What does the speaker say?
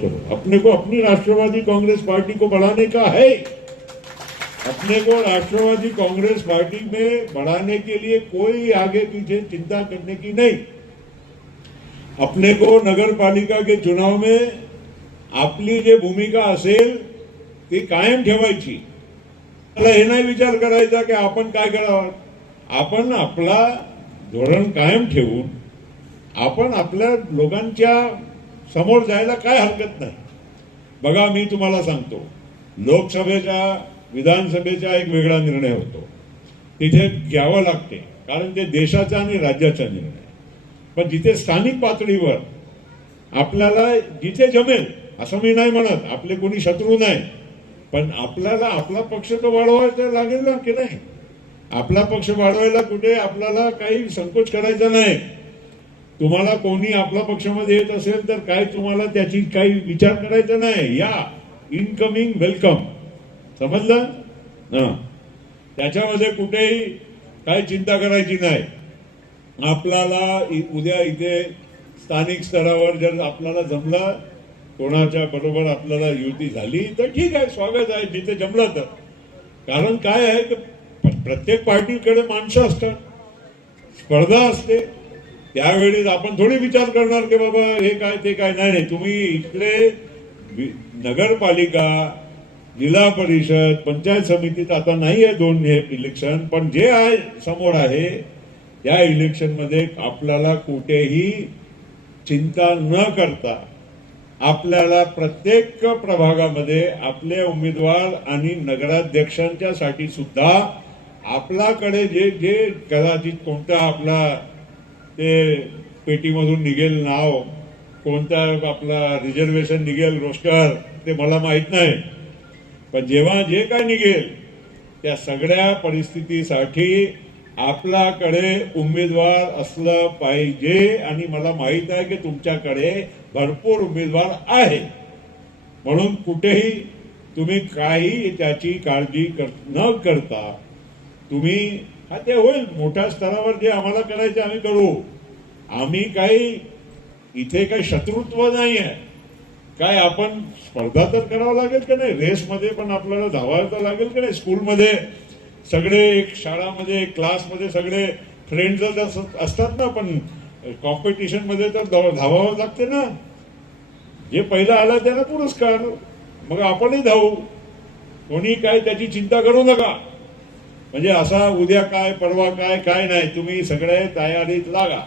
करो। अपने को अपनी राष्ट्रवादी कांग्रेस पार्टी को बढ़ाने का है। अपने को राष्ट्रवादी कांग्रेस पार्टी में बढ़ाने के लिए कोई आगे पीछे चिंता करने की नहीं। अपने को नगर पालिका के चुनाव में आपली जे भूमिका असेल ती कायम ठेवायची। मला हे नाही विचार करायचा की आपण काय करावं। आपण आपला धोरण कायम ठेवून आपण आपल्या लोकांच्या समोर जायला काय हरकत नाही। बघा, मी तुम्हाला सांगतो, लोकसभेच्या विधानसभेचा एक वेगळा निर्णय होतो, तिथे घ्यावं लागते, कारण ते देशाचा आणि राज्याचा निर्णय। पण जिथे स्थानिक पातळीवर आपल्याला जिथे जमेल, असं मी नाही म्हणत आपले कोणी शत्रू नाही, पण आपल्याला आपला पक्ष तो वाढवायचा लागेल ना की नाही। आपला पक्ष वाढवायला कुठे आपल्याला काही संकोच करायचा नाही। तुम्हाला कोणी आपल्या पक्षामध्ये येत असेल तर काय तुम्हाला त्याची काही विचार करायचा नाही। या इनकमिंग वेलकम, समजलं ना। त्याच्यामध्ये कुठेही काही चिंता करायची नाही। आपल्याला उद्या इथे स्थानिक स्तरावर जर आपल्याला जमलं, कोणाच्या बरोबर आपल्याला युती झाली तर ठीक आहे, स्वागत आहे, जिथे जमलं तर। कारण काय आहे की प्रत्येक पार्टीकडे माणसं असतात, स्पर्धा असते, त्यावेळी आपण थोडी विचार करणार की बाबा हे काय ते काय। नाही, तुम्ही इकडे नगरपालिका, जिल्हा परिषद, पंचायत समितीत आता नाही आहे दोन हे इलेक्शन, पण जे आहे समोर आहे या इलेक्शन मध्ये आपल्याला कुठेही चिंता न करता आपल्याला प्रत्येक प्रभागामध्ये आपले उमेदवार आणि नगराध्यक्षांच्या साठी सुद्धा आपल्याकडे जे जे कदाचित कोणता आपला ते पेटीमधून निघेल नाव, कोणता आपला रिझर्वेशन निघेल रोस्टर, ते मला माहित नाही, पण जेव्हा जे काय निघेल त्या सगळ्या परिस्थितीसाठी आपल्याकडे उमेदवार असलं पाहिजे। आणि मला माहित आहे की तुमच्याकडे भरपूर उमेदवार आहे, म्हणून कुठेही तुम्ही काही त्याची काळजी न करता तुम्ही हा ते होईल मोठ्या स्तरावर जे आम्हाला करायचे आम्ही करू। आम्ही काही इथे काही शत्रुत्व नाही आहे, काय आपण स्पर्धा तर करावं लागेल की नाही, रेसमध्ये पण आपल्याला धावायला लागेल की नाही। स्कूलमध्ये सगळे एक शाळामध्ये एक क्लासमध्ये सगळे फ्रेंड्स असतात ना, पण कॉम्पिटिशन मध्ये तर धावावं लागते ना। जे पहिला आला त्याला पुरस्कार, मग आपणही धावू, कोणी काय त्याची चिंता करू नका। म्हणजे असा उद्या काय परवा काय काय नाही, तुम्ही सगळे तयारीत लागा।